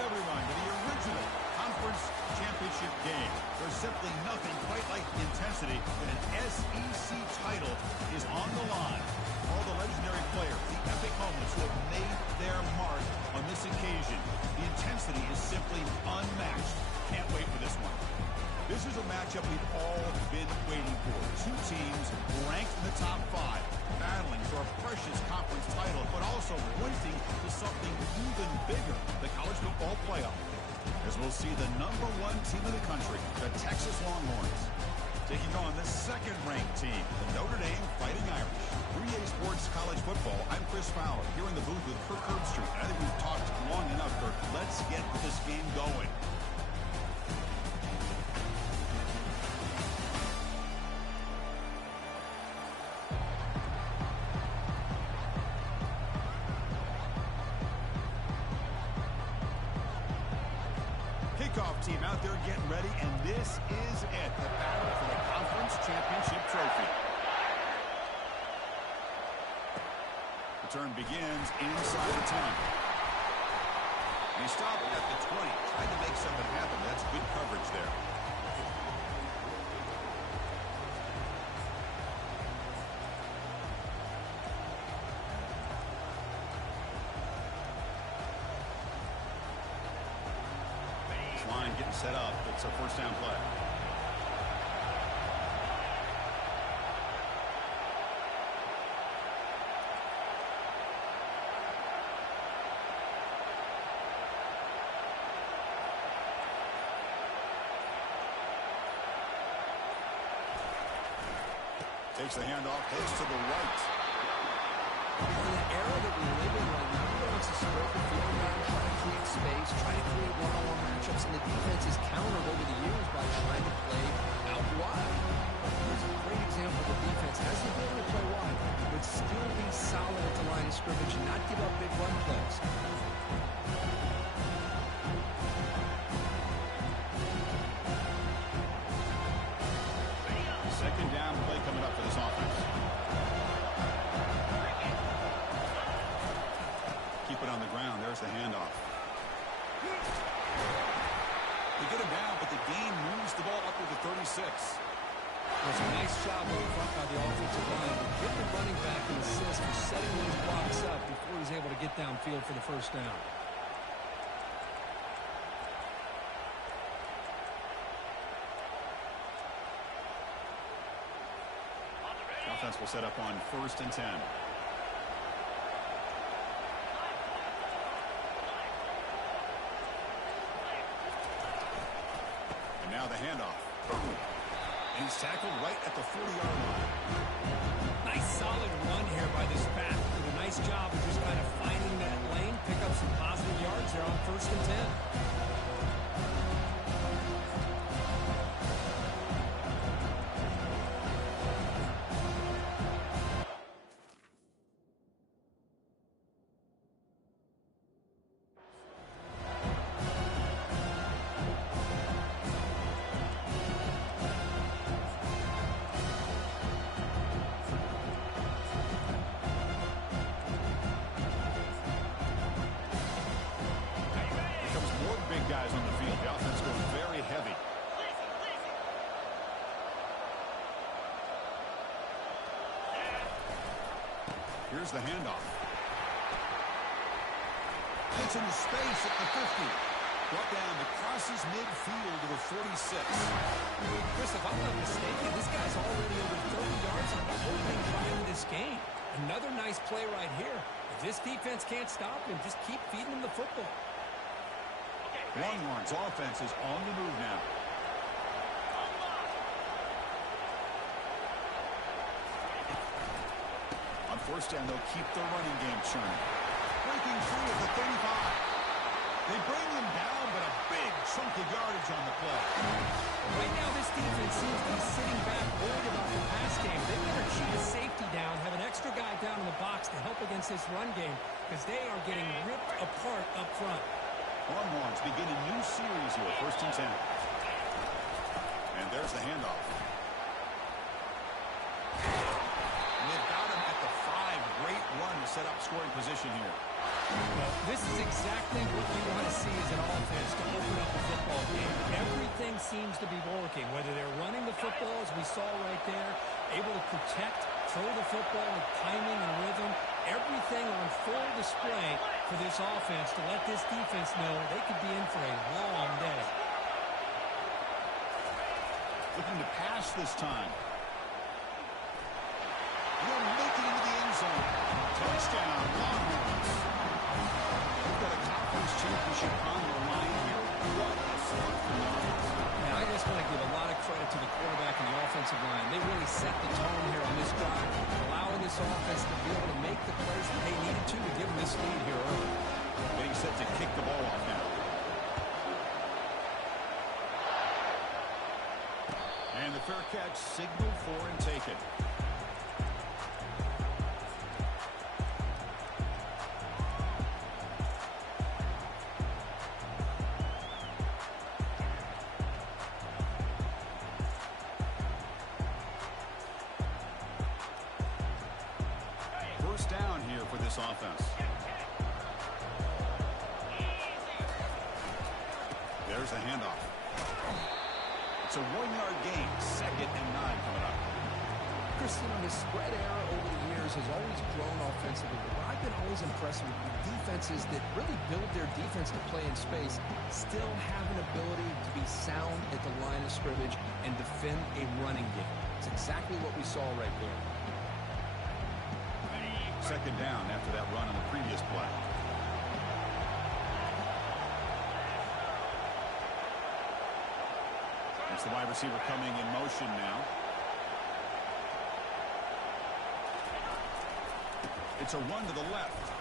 everyone to the original conference championship game. There's simply nothing quite like the intensity when an SEC title is on the line. All the legendary players, the epic moments who have made their mark on this occasion. The intensity is simply unmatched. Can't wait for this one. This is a matchup we've all been waiting for. Two teams ranked in the top 5, battling for a precious conference title, but also pointing to something even bigger, the college football playoff. As we'll see the #1 team in the country, the Texas Longhorns, taking on the second-ranked team, the Notre Dame Fighting Irish. 3A Sports College Football, I'm Chris Fowler, here in the booth with Kirk Herbstreit. I think we've talked long enough, Kirk. Let's get this game going. Kickoff team out there getting ready, and this is it, the battle for the conference championship trophy. Return begins inside the 10. And he stopped at the 20, trying to make something happen. That's good coverage there. Line getting set up. It's a first down play. Takes the handoff, takes to the right. In the era that we live in right now, he wants to spread the field around, try to create space, try to create one-on-one matchups, and the defense is countered over the years by trying to play out wide. Here's a great example. The defense has the ability to play wide, but still be solid at the line of scrimmage and not give up big run plays. Second down play coming up for this offense. Keep it on the ground. There's the handoff. They get him down, but the gain moves the ball up to the 36. There's a nice job up front by the offensive line to give the running back an assist for setting those blocks up before he's able to get downfield for the first down. Offense will set up on 1st and 10. And now the handoff. And he's tackled right at the 40-yard line. Nice solid run here by this back. Did a nice job of just kind of finding that lane, pick up some positive yards there on 1st and 10. Guys on the field. The offense goes very heavy. Here's the handoff. Gets into space at the 50. Brought down to crosses midfield to the 46. Chris, if I'm not mistaken, this guy's already over 30 yards on the opening drive of this game. Another nice play right here. If this defense can't stop him, just keep feeding him the football. Longhorns offense is on the move now. On 1st down, they'll keep the running game churning. Breaking free at the 35. They bring him down, but a big chunk of yardage on the play. Right now, this defense seems to be sitting back, worried about the pass game. They better cheat a safety down, have an extra guy down in the box to help against this run game, because they are getting ripped apart up front. Longhorns begin a new series here, 1st and 10. And there's the handoff. And they've got him at the 5. Great run to set up scoring position here. Well, this is exactly what you want to see as an offense to open up a football game. Everything seems to be working, whether they're running the football, as we saw right there, able to protect, throw the football with timing and rhythm, everything on full display for this offense to let this defense know they could be in for a long day. Looking to pass this time. He'll make it into the end zone. Touchdown, Longhorns. We've got a conference championship on the line here. What a start for the offense. And I just want to give a lot of credit to the quarterback and the offensive line. They really set the tone here on this drive, allowing this offense to be able to make the plays that they needed to give them this lead here early. Getting set to kick the ball off now. And the fair catch signaled for and taken. First down here for this offense. There's the handoff. It's a 1-yard gain. 2nd and 9 coming up. Chris, the spread era over the years has always grown offensively, but I've been always impressed with defenses that really build their defense to play in space, still have an ability to be sound at the line of scrimmage and defend a running game. It's exactly what we saw right there. 2nd down after that run on the previous play. It's the wide receiver coming in motion now. It's a run to the left.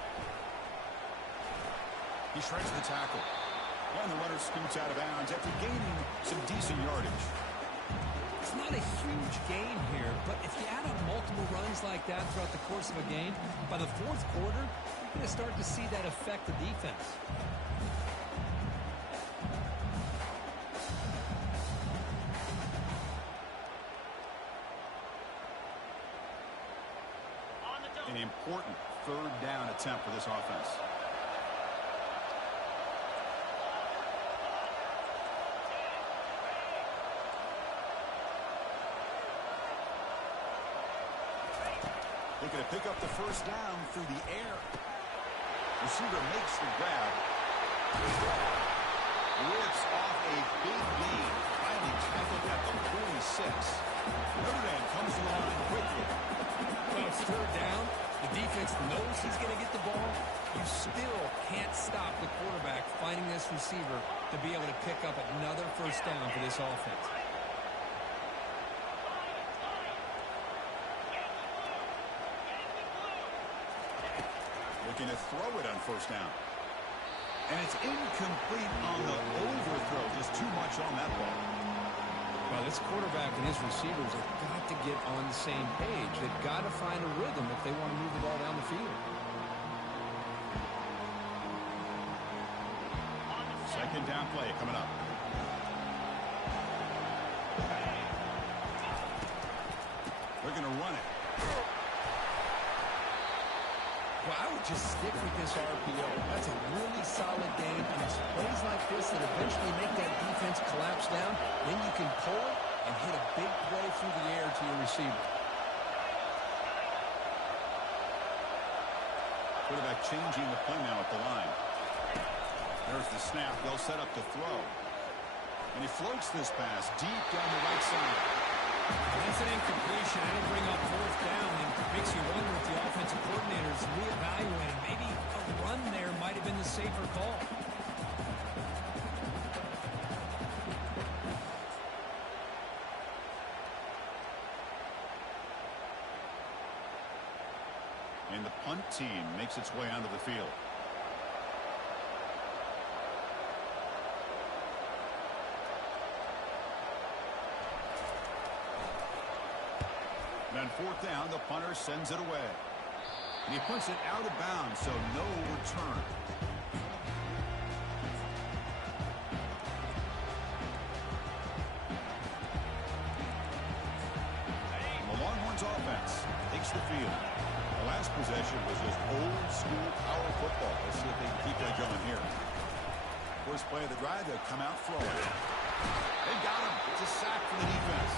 He shreds the tackle. And the runner scoots out of bounds after gaining some decent yardage. It's not a huge gain here, but if you add up multiple runs like that throughout the course of a game, by the 4th quarter, you're going to start to see that affect the defense. An important 3rd down attempt for this offense. They're going to pick up the 1st down through the air. Receiver makes the grab. Rips off a big gain. Finally tackled at the 46. Notre Dame comes to the line quickly. Well, it's 3rd down. The defense knows he's going to get the ball. You still can't stop the quarterback finding this receiver to be able to pick up another 1st down for this offense. Looking to throw it on 1st down. And it's incomplete on the overthrow. Just too much on that ball. Well, this quarterback and his receivers have got to get on the same page. They've got to find a rhythm if they want to move the ball down the field. 2nd down play coming up. They're going to run it. Well, I would just stick with this RPO. That's a really solid game, and it's plays like this that eventually make that defense collapse down. Then you can pull it and hit a big play through the air to your receiver. Quarterback changing the play now at the line. There's the snap. They'll set up to throw. And he floats this pass deep down the right side. That's an incompletion. It'll bring up 4th down and makes you wonder if the offensive coordinator's reevaluating. Maybe a run there might have been the safer call. And the punt team makes its way onto the field. And on 4th down, the punter sends it away. And he punts it out of bounds, so no return. The Longhorns offense takes the field. The last possession was just old school power football. Let's see if they can keep that going here. First play of the drive, they'll come out throwing. They got him. It's a sack for the defense.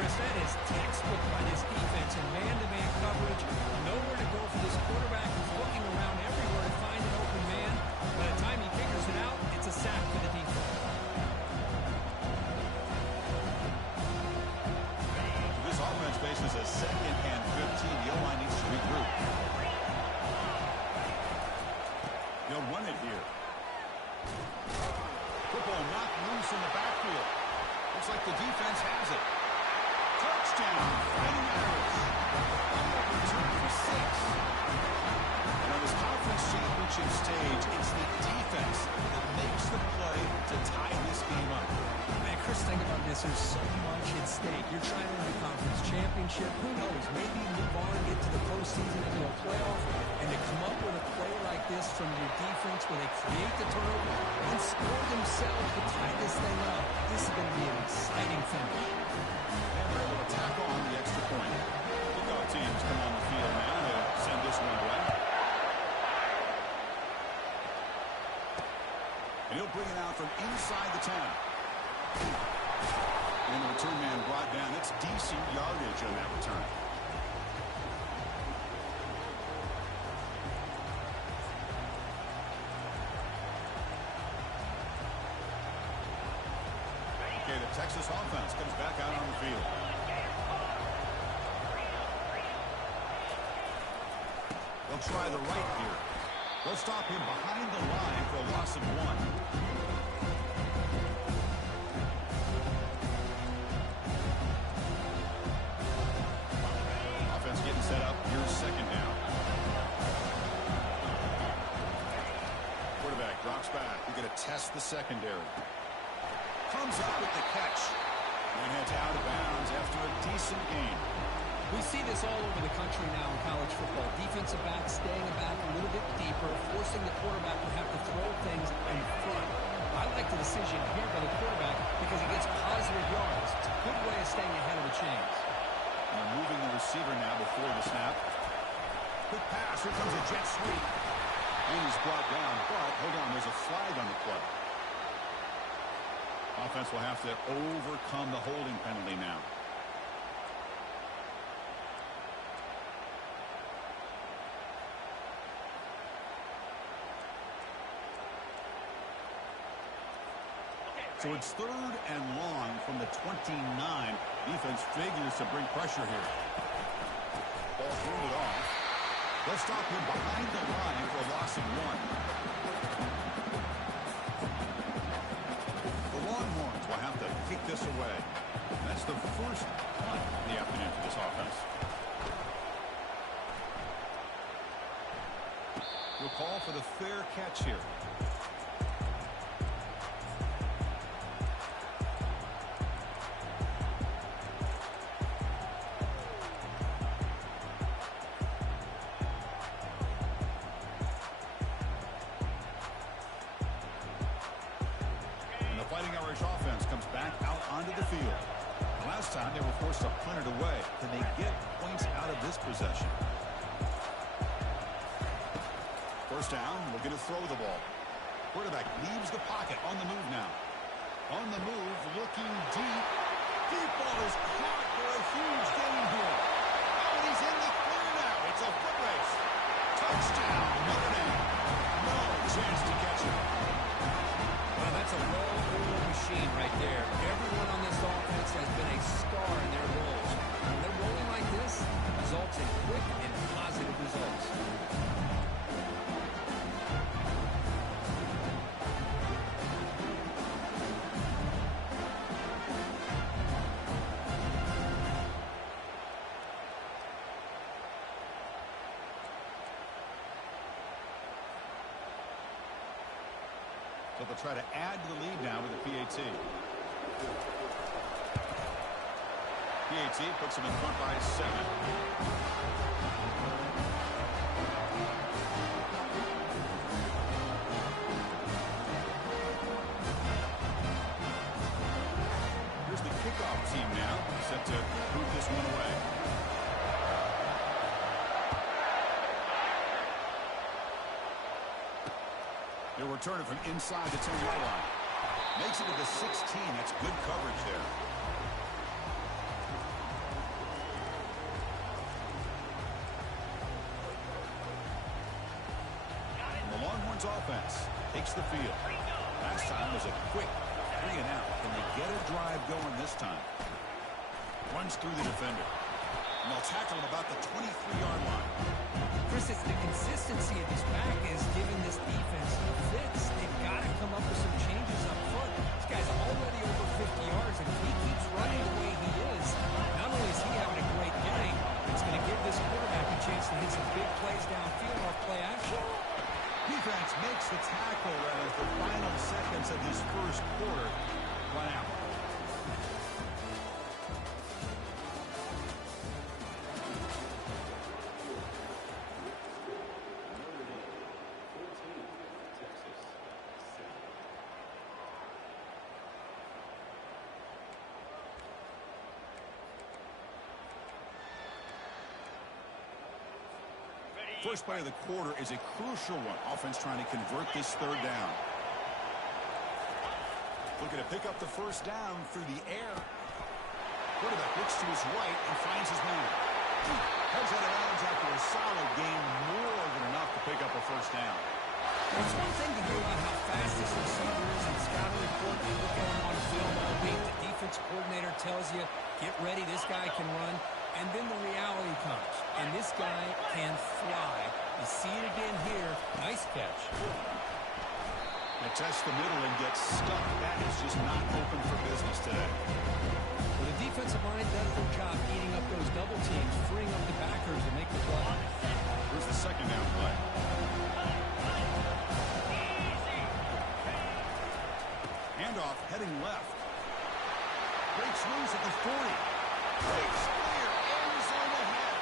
Chris, that is textbook by this defense in man-to-man coverage. Nowhere to go for this quarterback who's looking around everywhere to find an open man. By the time he figures it out, it's a sack for the defense. This offense faces a 2nd and 15. The O-line needs to regroup. They'll run it here. Football knocked loose in the backfield. Looks like the defense has it. Touchdown, Fighting Irish. Return for 6. And on this conference championship stage, it's the defense that makes the play to tie this game up. Man, Chris, think about this. There's so much at stake. You're trying to win a conference championship. Who knows? Maybe you move on, get to the postseason, into a playoff, and to come up with a play like this from your defense where they create the turnover and score themselves to tie this thing up. This is going to be an exciting finish. And they're able to tack on the extra point. Kickoff teams come on the field now to send this one away. And he'll bring it out from inside the 10. And the return man brought down. That's decent yardage on that return. Okay, the Texas offense comes back out on the field. They'll try the right here. They'll stop him behind the line for a loss of 1. Getting set up. Here's 2nd down. Quarterback drops back. You're going to test the secondary. Comes up with the catch. And heads out of bounds after a decent gain. We see this all over the country now in college football. Defensive backs staying back a little bit deeper, forcing the quarterback to have to throw things in front. I like the decision here by the quarterback because he gets positive yards. It's a good way of staying ahead of the chains. And moving the receiver now before the snap. Quick pass. Here comes a jet sweep. And he's brought down. But, hold on, there's a flag on the play. Offense will have to overcome the holding penalty now. So it's 3rd and long from the 29. Defense figures to bring pressure here. Ball handed off. They'll stop him behind the line for a loss of 1. The Longhorns will have to kick this away. That's the first punt of the afternoon for this offense. We'll call for the fair catch here. Fighting Irish offense comes back out onto the field. Last time they were forced to punt it away. Can they get points out of this possession? First down, looking to throw the ball. Quarterback leaves the pocket on the move now. On the move, looking deep. Deep ball is caught for a huge gain here. Oh, and he's in the clear now. It's a foot race. Touchdown, Notre Dame. No chance to catch it. Well, that's a well-oiled machine right there. Everyone on this offense has been a star in their roles. When they're rolling like this, it results in quick and positive results. So they'll try to add to the lead now with the PAT. PAT puts them in front by 7. Here's the kickoff team now, set to boot this one away. He'll return it from inside the 10-yard line. Makes it to the 16. That's good coverage there. The Longhorns offense takes the field. Last time was a quick 3-and-out. Can they get a drive going this time? Runs through the defender. And they'll tackle him about the 23-yard line. Chris, it's the consistency of his back is giving this defense fits. They've got to come up with some changes up front. This guy's already over 50 yards, and if he keeps running the way he is, not only is he having a great game, it's going to give this quarterback a chance to hit some big plays downfield off play action. Defense makes the tackle as the final seconds of this first quarter run out. First play of the quarter is a crucial one. Offense trying to convert this third down. Looking to pick up the first down through the air. Quarterback looks to his right and finds his man. Heads out of bounds after a solid game, more than enough to pick up a first down. It's one thing to hear about how fast this receiver is and scouting report and look at him on film all week. The defense coordinator tells you, get ready, this guy can run. And then the reality comes, and this guy can fly. You see it again here. Nice catch. They test the middle and get stuck. That is just not open for business today. Well, the defensive line does their job eating up those double teams, freeing up the backers to make the play. Here's the second down play. Handoff heading left. Breaks loose at the 40. Breaks clear. End zone ahead.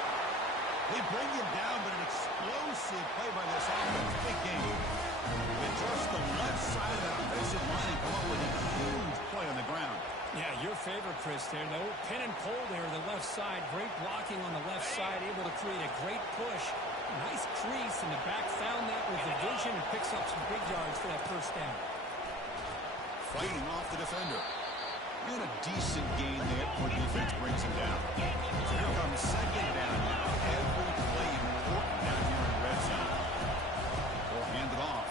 They bring him down, but an explosive play by this offense. Big game. They trust the left side of that offensive line and come up with a huge play on the ground. Yeah, your favorite, Chris, there. The old pin and pull there, the left side. Great blocking on the left side, able to create a great push. Nice crease, and the back found that with the vision and picks up some big yards for that first down. Fighting off the defender. And a decent gain there before the defense brings him down. So here comes second down now. Every play important down here in the red zone. They'll hand it off.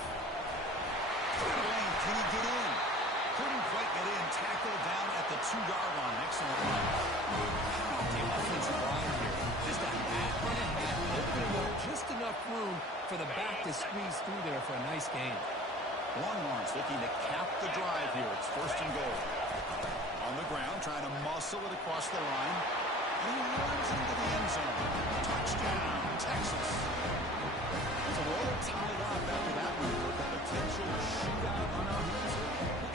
Can he get in? Couldn't quite get in. Tackle down at the 2-yard line. Excellent run. The offensive line here. Just a hat on a hat. Opening up just enough room for the back to squeeze through there for a nice gain. Longhorns looking to cap the drive here. It's first and goal. On the ground, trying to muscle it across the line. And he runs into the end zone. Touchdown, Texas. So we're all tied up after that one with a potential shootout on our hands.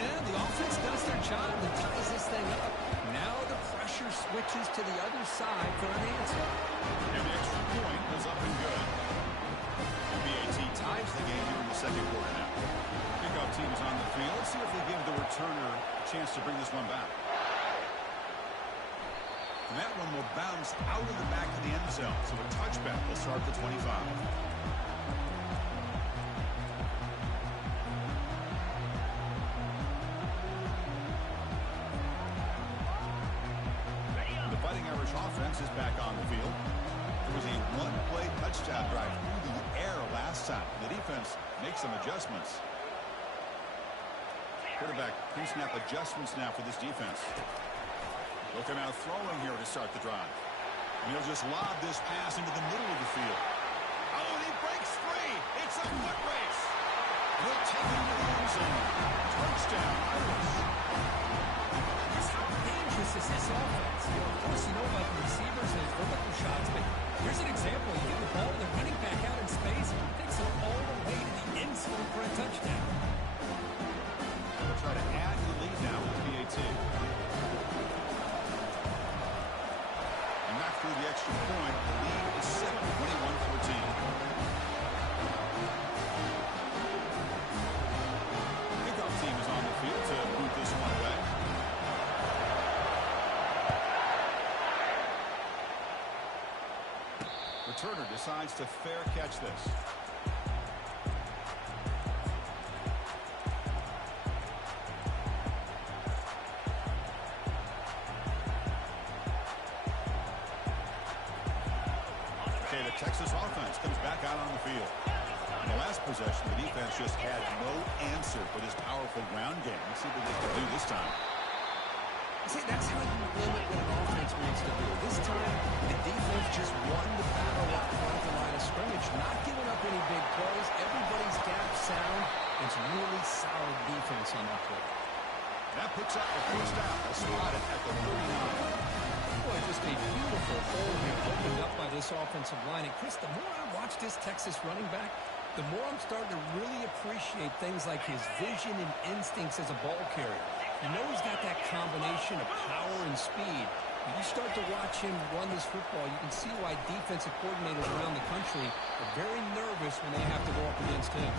And the offense does their job and ties this thing up. Now the pressure switches to the other side for an answer. And the extra point was up and good. BAT ties the game here in the second quarter now. Kickoff team is on the field. Let's see if they give the returner a chance to bring this one back. And that one will bounce out of the back of the end zone. So a touchback will start the 25. The Fighting Irish offense is back on the field. There was a one-play touchdown drive through the air last time. The defense makes some adjustments. Quarterback pre-snap adjustments now for this defense. Looking out throwing here to start the drive. And he'll just lob this pass into the middle of the field. Oh, and he breaks free. It's a foot race. He'll take it into the end zone. Touchdown, Irish. Just how dangerous is this offense? Of course, you know about the receivers and vertical shots, but here's an example. You get the ball, they're running back out in space, takes it all the way to the end zone for a touchdown. They'll try to add to the lead now with PAT. And back through the extra point, the lead is 7, 21-14. Kickoff team is on the field to boot this one away. Returner decides to fair catch this. Texas offense comes back out on the field. In the last possession, the defense just had no answer for this powerful ground game. Let's see what they can do this time. See, that's how you limit what an offense wants to do. This time, the defense just won the battle up front of the line of scrimmage, not giving up any big plays. Everybody's gap sound. It's really solid defense on that play. That picks up the first down. Spotted at the 39. Boy, just a beautiful hole here opened up by this offensive line. And, Chris, the more I watch this Texas running back, the more I'm starting to really appreciate things like his vision and instincts as a ball carrier. You know he's got that combination of power and speed. When you start to watch him run this football, you can see why defensive coordinators around the country are very nervous when they have to go up against him.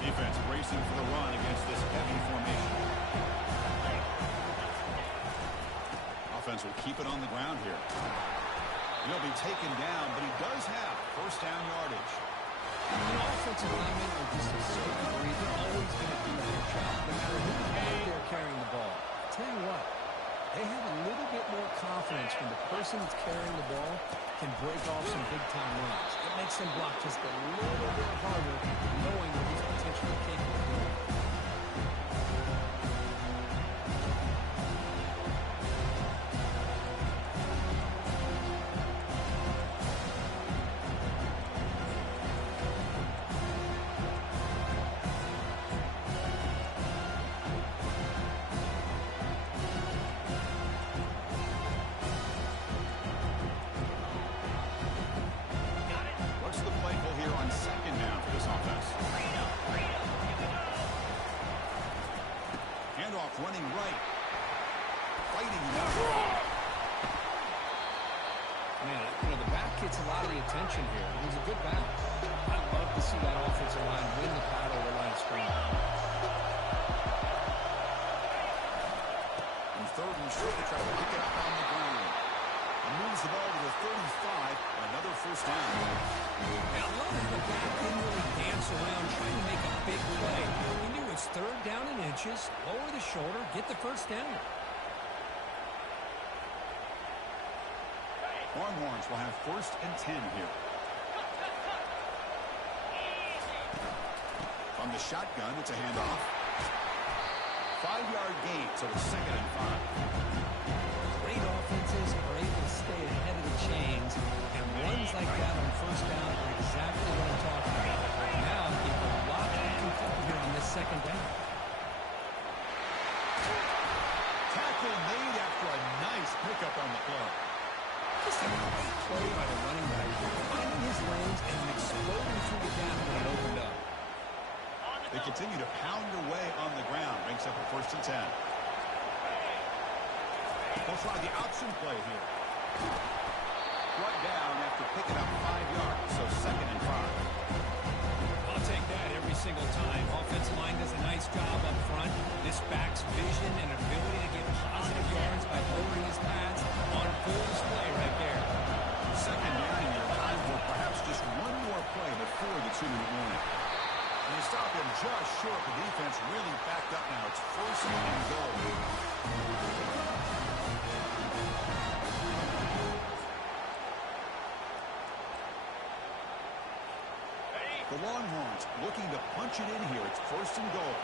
Defense bracing for the run against this heavy formation. Offense will keep it on the ground here. He'll be taken down, but he does have first down yardage. The offensive linemen are just a certain degree. They're always going to do their job, no matter who's back there carrying the ball. I'll tell you what, they have a little bit more confidence when the person that's carrying the ball can break off some big-time runs. It makes them block just a little bit harder, knowing what he's potentially capable of doing. Running right. Fighting now. Man, you know, the back gets a lot of the attention here. It was a good battle. I love to see that offensive line win the battle of the line of scrimmage. And third and short, they try to pick it up on the ground. And moves the ball to the 35. And another first down. Now, I love how the back didn't really dance around trying to make a big play. He knew it's third down in inches, lower the shoulder, get the first down. Longhorns will have first and 10 here. From the shotgun, it's a handoff. 5-yard gain, so it's second and 5. Great offenses are able to stay ahead of the chains, and runs like that on first down are exactly what I'm talking about. Now, if a lot can come here on this second down. Tackle made after a nice pickup on the play. Just a great play by the running back, finding his lanes and exploding through the gap when it opened up. They continue to pound away on the ground. Brings up a first and 10. They'll try the option play here. Brought down after picking up 5 yards, so second and 5. I'll take that every single time. Offensive line does a nice job up front. This back's vision and ability to get positive yards by lowering his pads on full display right there. Second down in your time for perhaps just one more play before the 2-minute warning. And they stop him just short. The defense really backed up now. It's first and goal. The Longhorns looking to punch it in here. It's first and goal.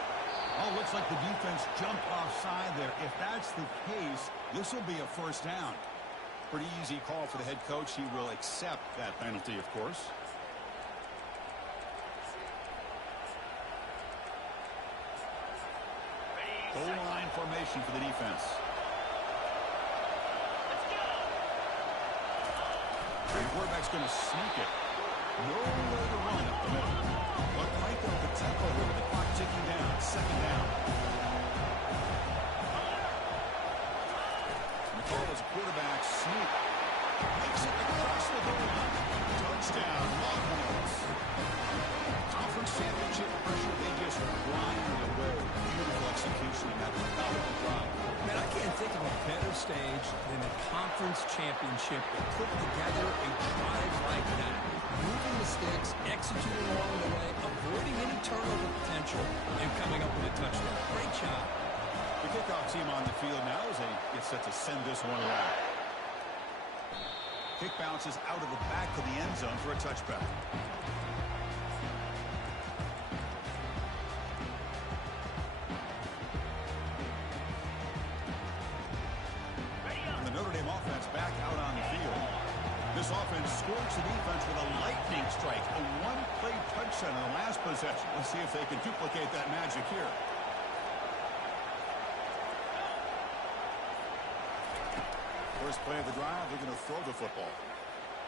Oh, looks like the defense jumped offside there. If that's the case, this will be a first down. Pretty easy call for the head coach. He will accept that penalty, of course. Goal line formation for the defense. The quarterback's going to sneak it. Nowhere to run up the middle. But crank up the tempo here with the clock ticking down. Second down. McCall is a quarterback sneak. Makes it across the goal line. Touchdown, Longhorns. Conference championship pressure, they just grind away. Beautiful execution in that methodical drive. Man, I can't think of a better stage than a conference championship to put together a drive like that. Moving the sticks, executing along the way, avoiding any turnovers. send this one away. Kick bounces out of the back of the end zone for a touchback. And the Notre Dame offense back out on the field. This offense scores the defense with a lightning strike, a one-play touchdown in the last possession. Let's see if they can duplicate that magic here. First play of the drive, they're going to throw the football.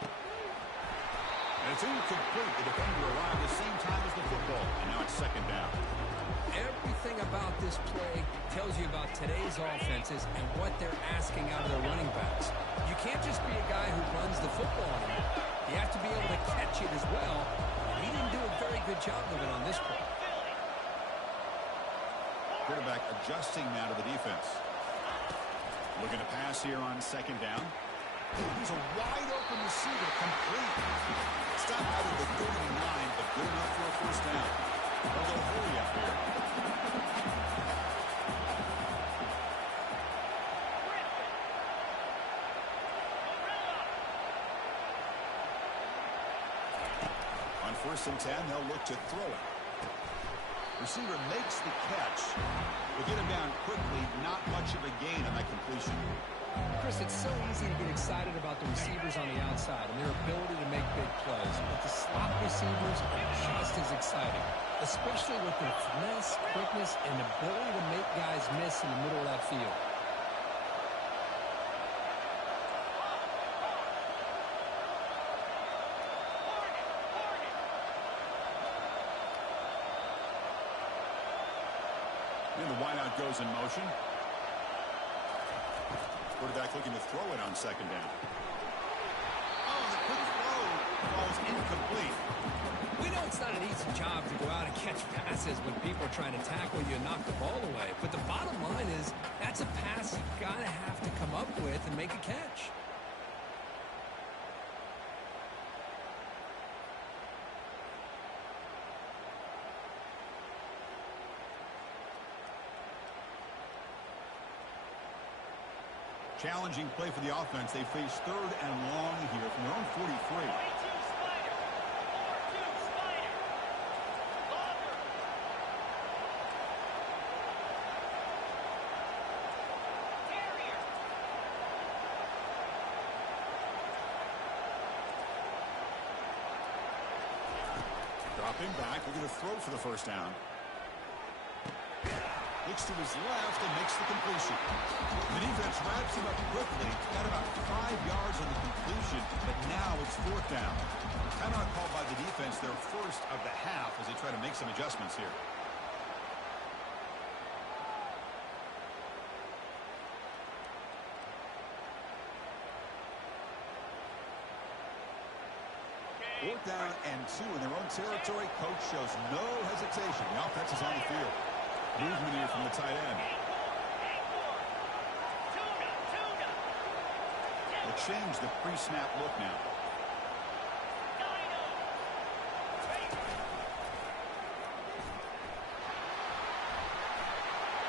And it's incomplete. The defender arrived at the same time as the football. And now it's second down. Everything about this play tells you about today's offenses and what they're asking out of their running backs. You can't just be a guy who runs the football anymore. You have to be able to catch it as well. And he didn't do a very good job of it on this play. Quarterback adjusting now to the defense. Looking to pass here on second down. He's a wide-open receiver, complete. Stop out of the 39, but good enough for a first down. A little hurry up here. On 1st and 10, they'll look to throw it. Receiver makes the catch. We'll get him down quickly. Not much of a gain on that completion. Chris, it's so easy to get excited about the receivers on the outside and their ability to make big plays. But the slot receivers are just as exciting, especially with their finesse, quickness, and ability to make guys miss in the middle of that field. And the wideout goes in motion. Quarterback looking to throw it on second down. Oh, the quick throw falls incomplete. We know it's not an easy job to go out and catch passes when people are trying to tackle you and knock the ball away. But the bottom line is that's a pass you've got to have to come up with and make a catch. Challenging play for the offense. They face 3rd and long here from their own 43. Dropping back, looking to throw for the first down. Looks to his left and makes the completion. The defense wraps him up quickly. Got about 5 yards on the completion, but now it's 4th down. Timeout called by the defense, their first of the half, as they try to make some adjustments here. Fourth down and 2 in their own territory. Coach shows no hesitation. The offense is on the field. Movement here from the tight end. They'll change the pre-snap look now.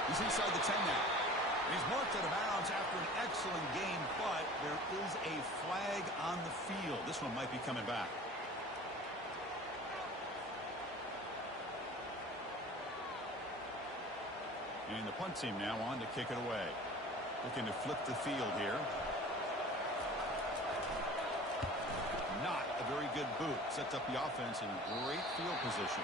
He's inside the 10 now. And he's marked out of bounds after an excellent game, but there is a flag on the field. This one might be coming back. And the punt team now on to kick it away. Looking to flip the field here. Not a very good boot. Sets up the offense in great field position.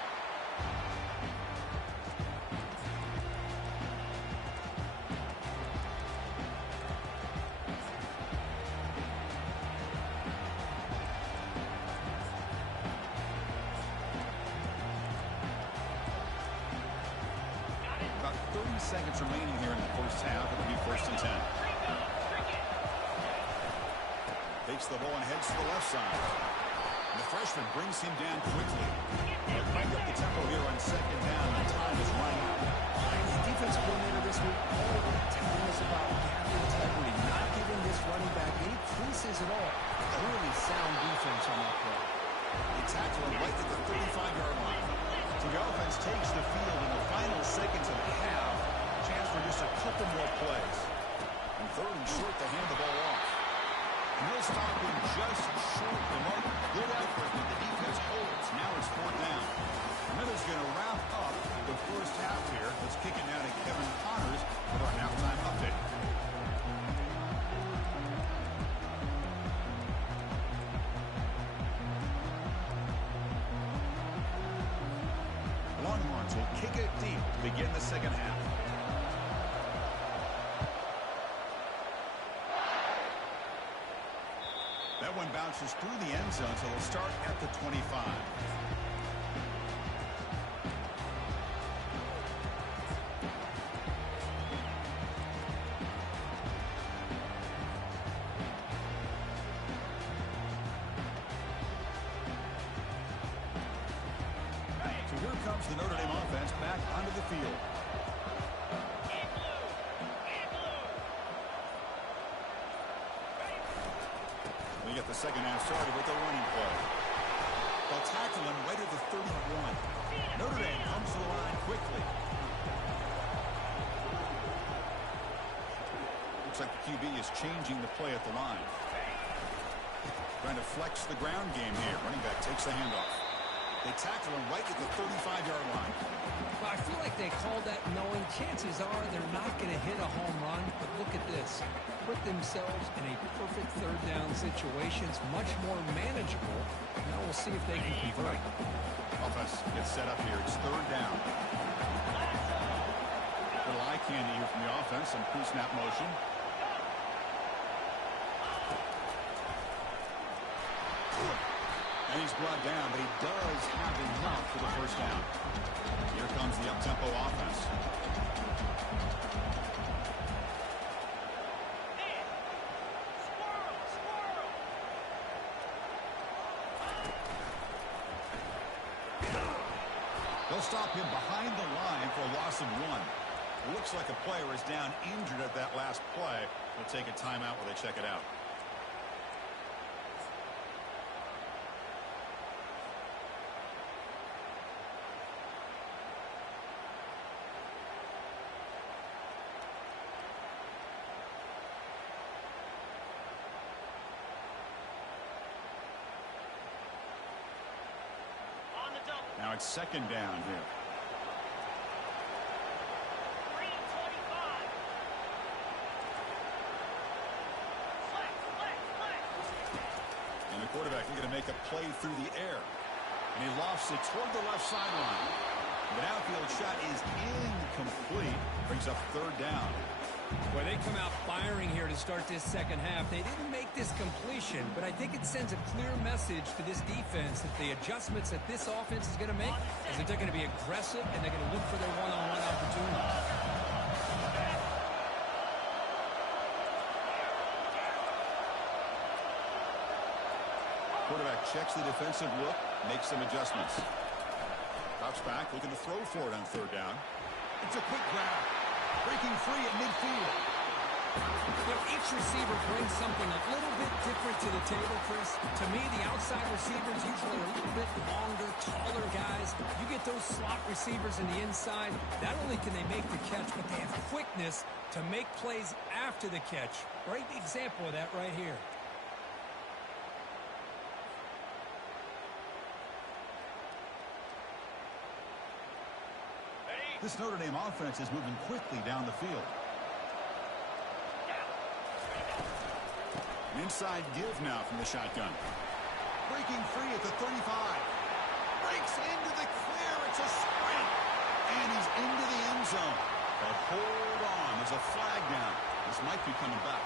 About 30 seconds remaining here in the first half. It'll be 1st and 10. Takes the ball and heads to the left side. And the freshman brings him down quickly. They'll crank up the tempo here on second down. The time is running out. The defensive coordinator this week already telling us about gap integrity, not giving this running back any creases at all. Really sound defense on that play. They tackle him right at the 35-yard line. So the offense takes the field in the final seconds of the half. Chance for just a couple more plays. And third and short to hand the ball off. And he'll stop him just short the mark. Good effort, but the defense holds. Now it's fourth down. Miller's going to wrap up the first half here. Let's kick it now to Kevin Connors with our halftime update. Longhorns will kick it deep to begin the second half. That one bounces through the end zone, so they'll start at the 25. So here comes the Notre Dame offense back onto the field. We get the second half started with the running play. They'll tackle him right at the 31. Notre Dame comes to the line quickly. Looks like the QB is changing the play at the line. Trying to flex the ground game here. Running back takes the handoff. They tackle him right at the 35-yard line. Well, I feel like they called that knowing chances are they're not going to hit a home run. But look at this. Put themselves in a perfect third down situation. It's much more manageable. Now we'll see if they can convert. Offense gets set up here. It's third down. Little eye candy here from the offense. Some pre-snap motion. And he's brought down, but he does have enough for the first down. Here comes the up-tempo offense. They'll stop him behind the line for a loss of 1. Looks like a player is down injured at that last play. They'll take a timeout while they check it out. Now it's second down here. And the quarterback is going to make a play through the air. And he lofts it toward the left sideline. The outfield shot is incomplete. Brings up third down. Boy, they come out firing here to start this second half. They didn't make this completion, but I think it sends a clear message to this defense that the adjustments that this offense is going to make is that they're going to be aggressive and they're going to look for their one-on-one opportunities. Quarterback checks the defensive look, makes some adjustments. Drops back, looking to throw for it on third down. It's a quick grab. Breaking free at midfield. You know, each receiver brings something a little bit different to the table, Chris. To me, the outside receivers usually are a little bit longer, taller guys. You get those slot receivers in the inside, not only can they make the catch, but they have quickness to make plays after the catch. Great example of that right here. This Notre Dame offense is moving quickly down the field. An inside give now from the shotgun. Breaking free at the 35. Breaks into the clear. It's a sprint. And he's into the end zone. But hold on. There's a flag down. This might be coming back.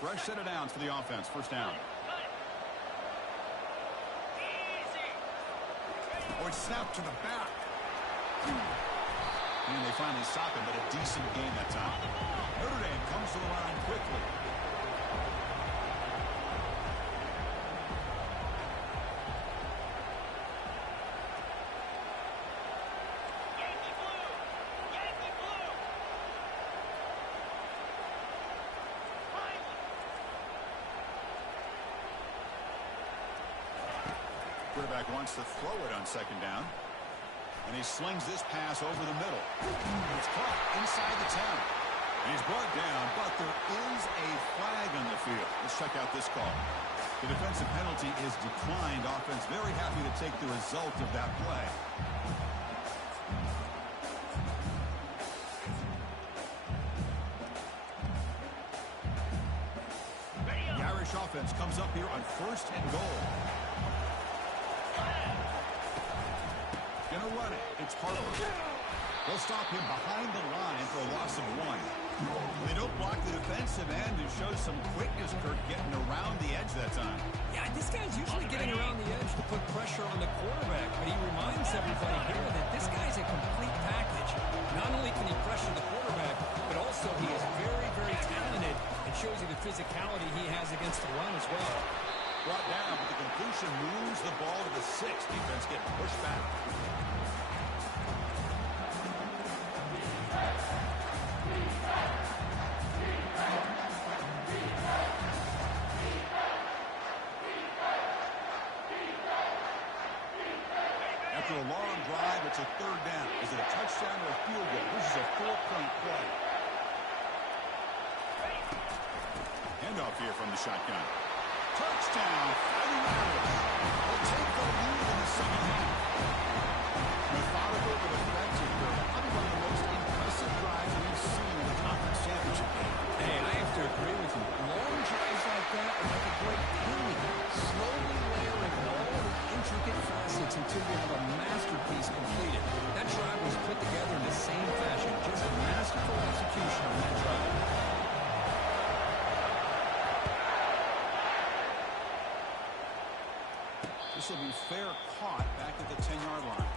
Fresh set of downs for the offense. First down. Or it's snapped to the back. And they finally stop him, but a decent game that time. Notre Dame comes to the line quickly. Quarterback wants to throw it on second down. And he slings this pass over the middle. It's caught inside the 10. And he's brought down, but there is a flag on the field. Let's check out this call. The defensive penalty is declined. Offense very happy to take the result of that play. The Irish offense comes up here on 1st and goal. Gonna run it. It's Harper. They'll stop him behind the line for a loss of 1. They don't block the defensive end and show some quickness, Kirk, getting around the edge that time. Yeah, this guy's usually getting around the edge to put pressure on the quarterback, but he reminds everybody here that this guy's a complete package. Not only can he pressure the quarterback, but also he is very, very talented and shows you the physicality he has against the run as well. Brought down, but the completion moves the ball to the 6. Defense getting pushed back. After a long drive, it's a 3rd down. Is it a touchdown or a field goal? This is a 4-point play. Handoff here from the shotgun. Touchdown, Fighting Irish. They'll take the lead in the second half. Methodical but effective. Probably one of the most impressive drives we've seen in the conference championship game. Hey, I have to agree with you. Long drives like that are like a great painting. Slowly layering all the intricate facets until you have a masterpiece completed. That drive was put together in the same fashion. Just a masterful execution on that drive. This will be fair caught back at the 10-yard line.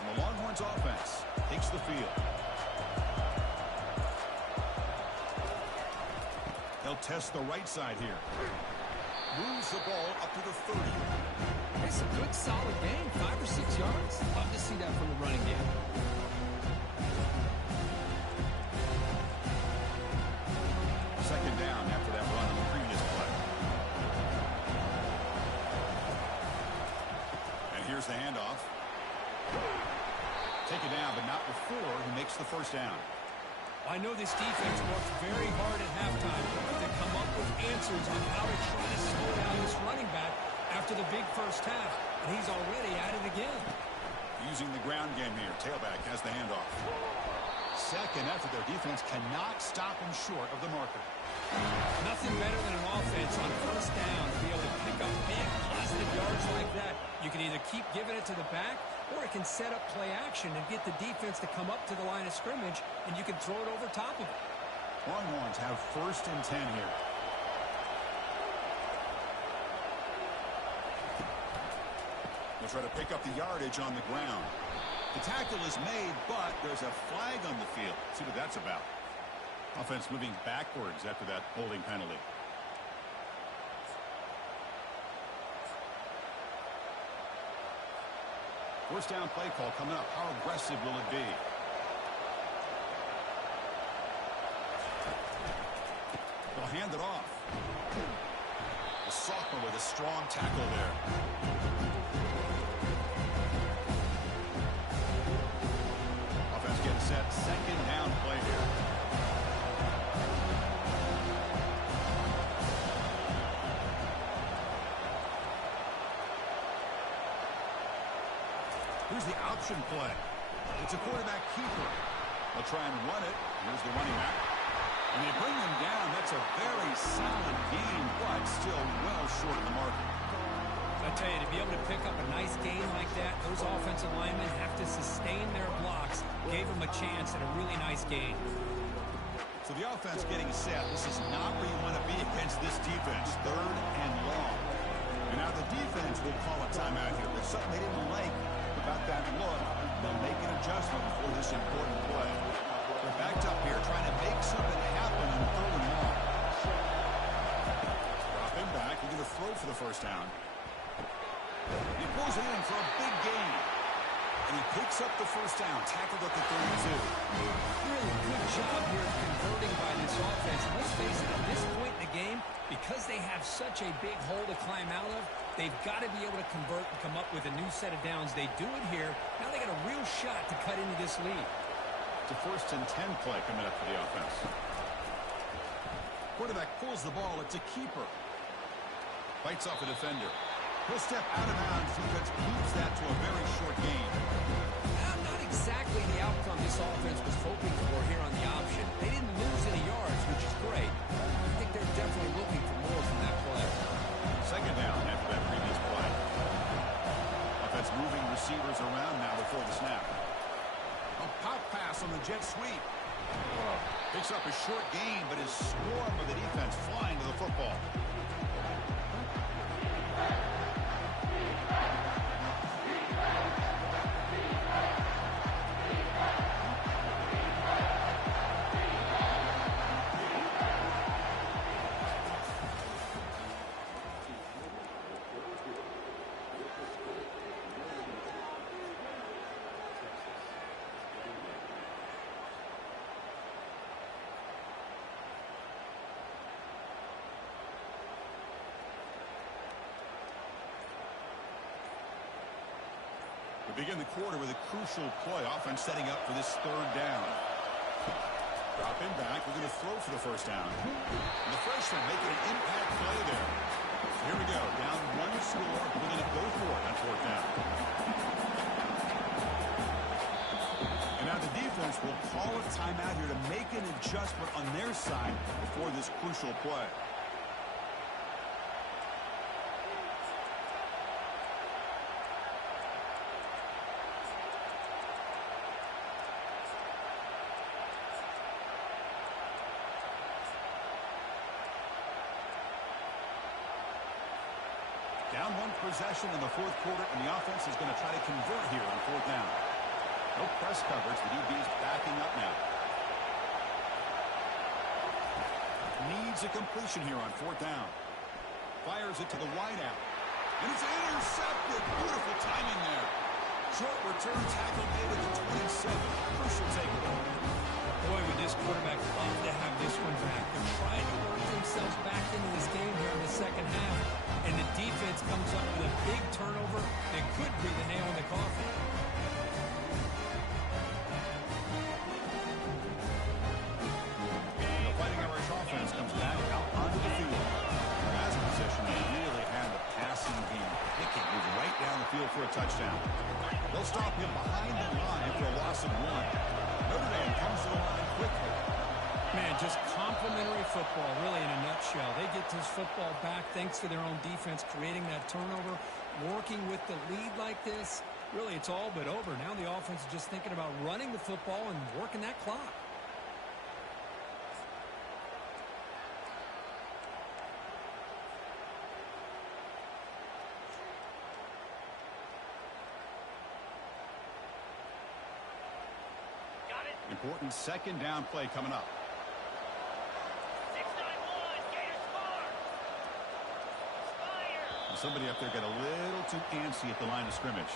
And the Longhorns offense takes the field. They'll test the right side here. Moves the ball up to the 30. It's a good, solid game. 5 or 6 yards. Love to see that from the running game. Second down after that run on the previous play. And here's the handoff. Take it down, but not before he makes the first down. I know this defense worked very hard at halftime to come up with answers on how to try to slow down this running back after the big first half, and he's already at it again. Using the ground game here. Tailback has the handoff. Second after their defense cannot stop him short of the marker. Nothing better than an offense on first down to be able to pick up big, positive yards like that. You can either keep giving it to the back, or it can set up play action and get the defense to come up to the line of scrimmage, and you can throw it over top of it. Longhorns have 1st and 10 here. They'll try to pick up the yardage on the ground. The tackle is made, but there's a flag on the field. See what that's about. Offense moving backwards after that holding penalty. First down play call coming up. How aggressive will it be? They'll hand it off. The sophomore with a strong tackle there. Offense getting set. Second down play here. Here's the option play. It's a quarterback keeper. They'll try and run it. Here's the running back. And they bring him down. That's a very solid game, but still well short of the mark. I tell you, to be able to pick up a nice game like that, those offensive linemen have to sustain their blocks. Gave them a chance at a really nice game. So the offense getting set. This is not where you want to be against this defense. 3rd and long. And now the defense will call a timeout here. There's something they didn't like about that look. They'll make an adjustment before this important play. They're backed up here trying to make something happen on 3rd and long. Drop him back. He's going to throw for the first down. He pulls it in for a big gain. picks up the first down, tackled at the 32. Really good job here converting by this offense. And let's face it, at this point in the game, because they have such a big hole to climb out of, they've got to be able to convert and come up with a new set of downs. They do it here. Now they got a real shot to cut into this lead. It's a 1st and 10 play coming up for the offense. Quarterback pulls the ball. It's a keeper. Fights off a defender. He'll step out of bounds. Defense moves that to a very short gain. Not exactly the outcome this offense was hoping for here on the option. They didn't lose any yards, which is great. I think they're definitely looking for more from that play. 2nd down after that previous play. Offense moving receivers around now before the snap. A pop pass on the jet sweep. Picks up a short gain, but is swarmed with the defense flying to the football. We begin the quarter with a crucial play. Offense setting up for this 3rd down. Drop in back. We're going to throw for the first down. And the freshman making an impact play there. Here we go. Down 1 score. We're going to go for it on 4th down. And now the defense will call a timeout here to make an adjustment on their side before this crucial play. Down 1 possession in the 4th quarter, and the offense is going to try to convert here on 4th down. No press coverage. The DB's backing up now. Needs a completion here on 4th down. Fires it to the wideout. And it's intercepted. Beautiful timing there. Short return tackle made at the 27. Crucial takeaway. Boy, would this quarterback love to have this one back. They're trying to work themselves back into this game here in the 2nd half. And the defense comes up with a big turnover that could be the nail in the coffin. The Fighting Irish offense comes back out onto the field. As a possession, they really had the passing game picking. Moving right down the field for a touchdown. They'll stop him behind the line for a loss of 1. Notre Dame comes to the line quickly. Man, just complimentary football, really, in a nutshell. They get this football back thanks to their own defense, creating that turnover, working with the lead like this. Really, it's all but over. Now the offense is just thinking about running the football and working that clock. Important 2nd down play coming up. Somebody up there got a little too antsy at the line of scrimmage.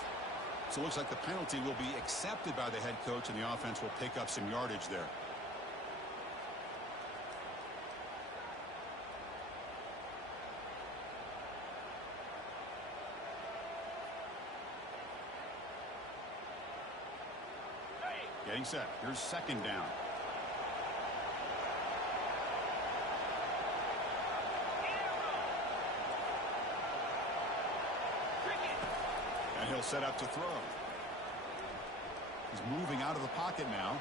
So it looks like the penalty will be accepted by the head coach, and the offense will pick up some yardage there. Getting set. Here's 2nd down. And he'll set up to throw. He's moving out of the pocket now.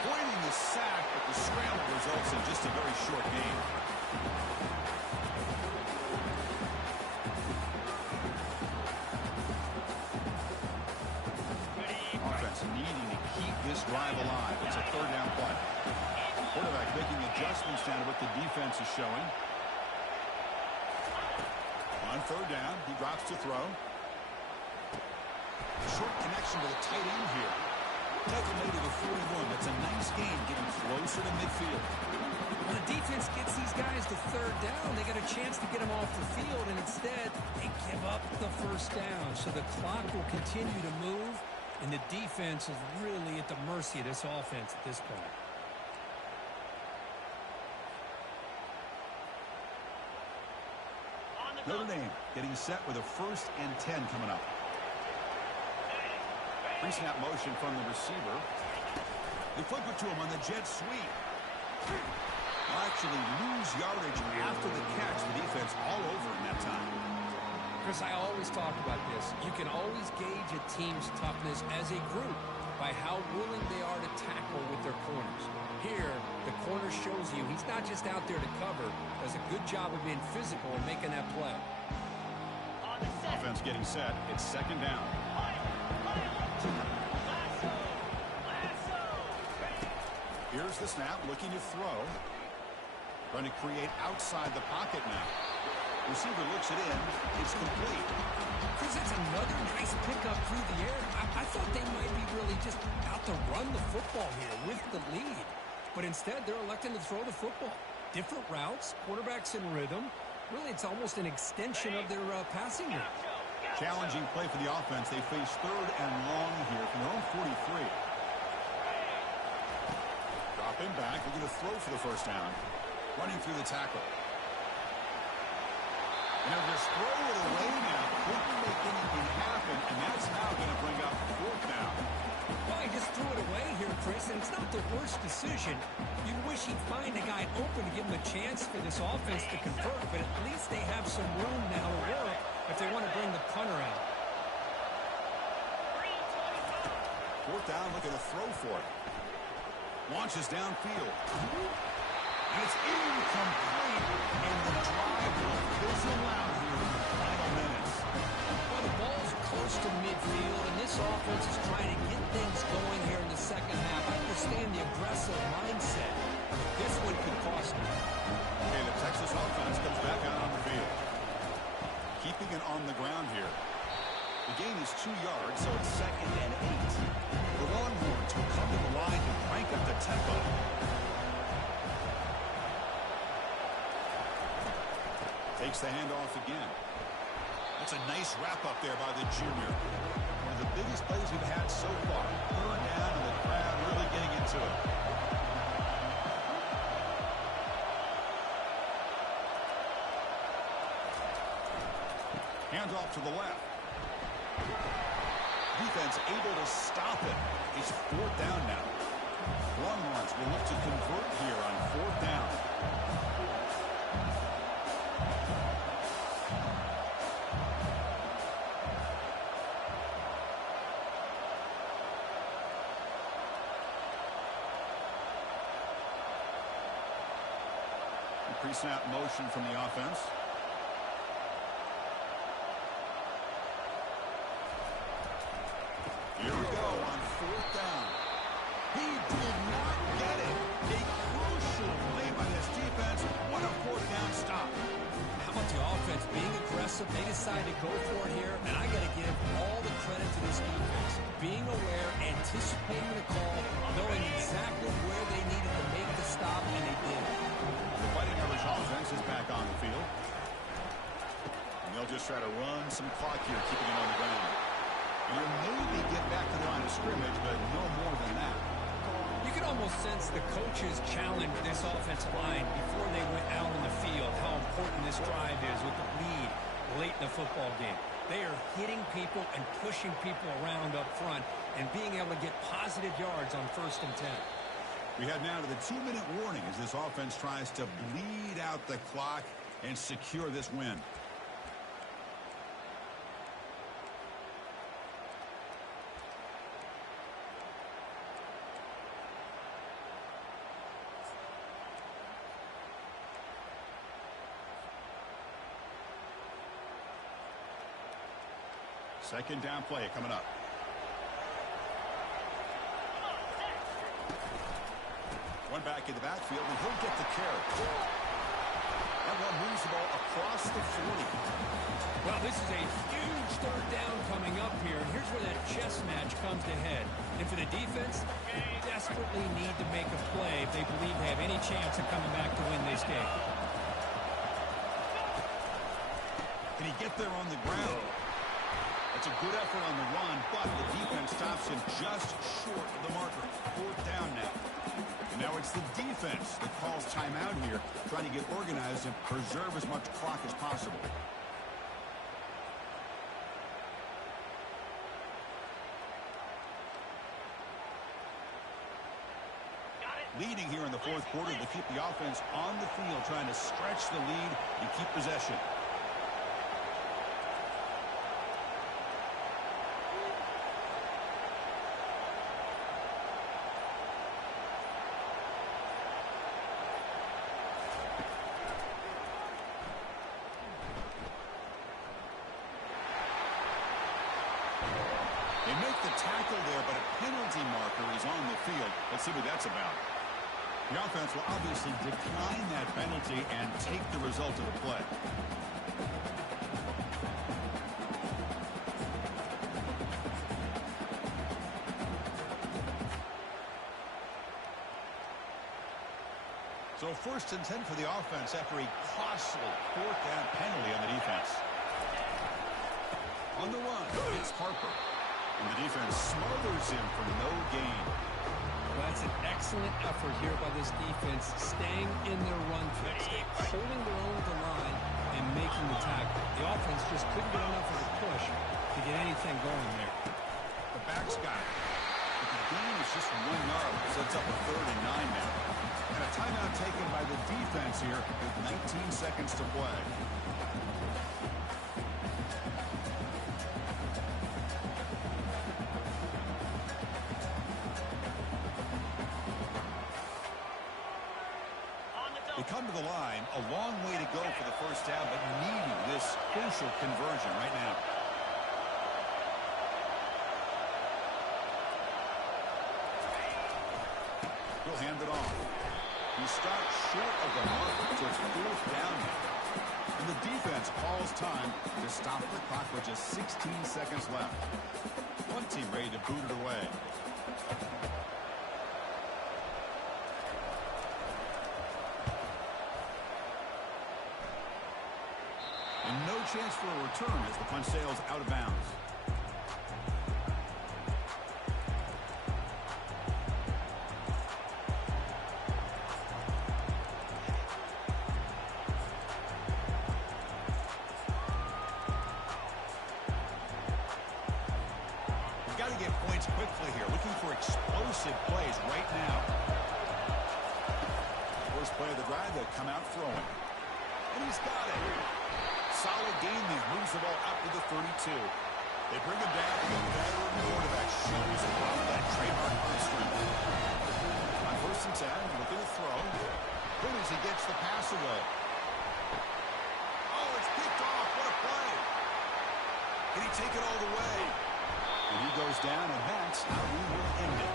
Avoiding the sack, but the scramble results in just a very short gain. Offense needing to keep this drive alive. It's a 3rd down play. Quarterback making adjustments down to what the defense is showing. On 3rd down, he drops to throw. Short connection to the tight end here. Tackle made to the 41. That's a nice gain, getting closer to midfield. When the defense gets these guys to 3rd down, they got a chance to get them off the field, and instead, they give up the 1st first down, so the clock will continue to move, and the defense is really at the mercy of this offense at this point. Notre Dame getting set with a 1st and 10 coming up. Pre-snap motion from the receiver. They flip it to him on the jet sweep. They'll actually lose yardage after the catch. The defense all over him that time. Chris, I always talk about this. You can always gauge a team's toughness as a group by how willing they are to tackle with their corners. Here, the corner shows you he's not just out there to cover, does a good job of being physical and making that play. Offense getting set. It's 2nd down. Here's the snap, looking to throw. Trying to create outside the pocket now. Receiver looks it in. It's complete. Chris, that's another nice pickup through the air. I thought they might be really just out to run the football here with the lead. But instead, they're electing to throw the football. Different routes, quarterbacks in rhythm. Really, it's almost an extension of their passing game. Challenging play for the offense. They face 3rd and long here from their own 43. Dropping back, looking to throw for the 1st down. Running through the tackle. And they'll just throw it away now. Couldn't make anything happen, and that's now going to bring up 4th down. Well, he just threw it away here, Chris, and it's not the worst decision. You wish he'd find a guy open to give him a chance for this offense to convert, but at least they have some room now to work if they want to bring the punter out. 4th down, looking to throw for it. Launches downfield. And it's incomplete, and the drive will fizzle out here in the final minutes. Well, the ball's close to midfield, and this offense is trying to get things going here in the 2nd half. I understand the aggressive mindset. This one could cost them. Okay, the Texas offense comes back out on the field. Keeping it on the ground here. The gain is 2 yards, so it's 2nd and 8. The Longhorns will come to the line and crank up the tempo. Takes the handoff again. That's a nice wrap-up there by the junior. One of the biggest plays we've had so far. Third down, and the crowd really getting into it. Handoff to the left. Defense able to stop it. It's 4th down now. Longhorns will look to convert here on 4th down. Pre-snap motion from the offense. Here we go on 4th down. He did not get it. A crucial play by this defense. What a 4th down stop. How about the offense being aggressive? They decided to go for it here, and I got to give all the credit to this defense. Being aware, anticipating the call, knowing exactly where they needed to make the stop, and they did. The Fighting Irish offense is back on the field. And they'll just try to run some clock here, keeping it on the ground. And you'll maybe get back to the line of scrimmage, but no more than that. You can almost sense the coaches challenged this offensive line before they went out on the field, how important this drive is with the lead late in the football game. They are hitting people and pushing people around up front and being able to get positive yards on 1st and 10. We head now to the 2-minute warning as this offense tries to bleed out the clock and secure this win. Second down play coming up. One back in the backfield, and he'll get the carry. That one moves the ball across the 40. Well, this is a huge 3rd down coming up here. And here's where that chess match comes to head. And for the defense, they desperately need to make a play if they believe they have any chance of coming back to win this game. Can he get there on the ground? That's a good effort on the run, but the defense stops him just short of the marker. Fourth down now. And now it's the defense that calls timeout here, trying to get organized and preserve as much clock as possible. Leading here in the fourth quarter to keep the offense on the field, trying to stretch the lead and keep possession. They make the tackle there, but a penalty marker is on the field. Let's see what that's about. The offense will obviously decline that penalty and take the result of the play. So 1st and 10 for the offense after a costly fourth down penalty on the defense. On the run, it's Harper. And the defense smothers him for no gain. Well, that's an excellent effort here by this defense, staying in their run fix, holding their own at the line and making the tackle. The offense just couldn't get enough of a push to get anything going there. The back's got it. But the gain is just 1 yard, so it's up a 3rd and 9 now. And a timeout taken by the defense here with 19 seconds to play. They come to the line, a long way to go for the first down, but needing this crucial conversion right now. He'll hand it off. He stopped short of the mark, so it's 4th down now. And the defense calls time to stop the clock with just 16 seconds left. One team ready to boot it away. And no chance for a return as the punt sails out of bounds. We've got to get points quickly here. Looking for explosive plays right now. First play of the drive, they'll come out throwing. And he's got it. Solid game there. Moves the ball up to the 32. They bring him down. The veteran quarterback shows off that trademark arm strength. On 1st and 10, looking to throw. Boom, he gets the pass away. Oh, it's picked off. What a play. Can he take it all the way? And he goes down, and that's how we will end it.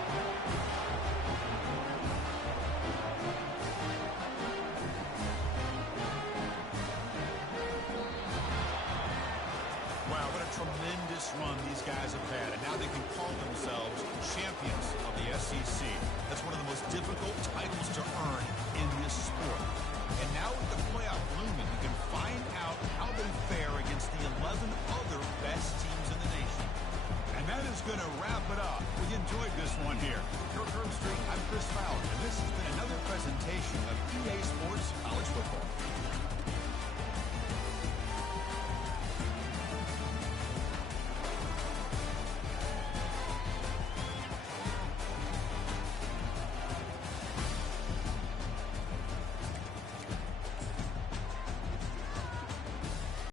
Wow, what a tremendous run these guys have had, and now they can call themselves champions of the SEC. That's one of the most difficult titles to earn in this sport. And now with the playoff looming, you can find out how they fare against the 11 other best teams in the nation. And that is going to wrap it up. We enjoyed this one here. Kirk Herbstreit, I'm Chris Fowler, and this has been another presentation of EA Sports College Football.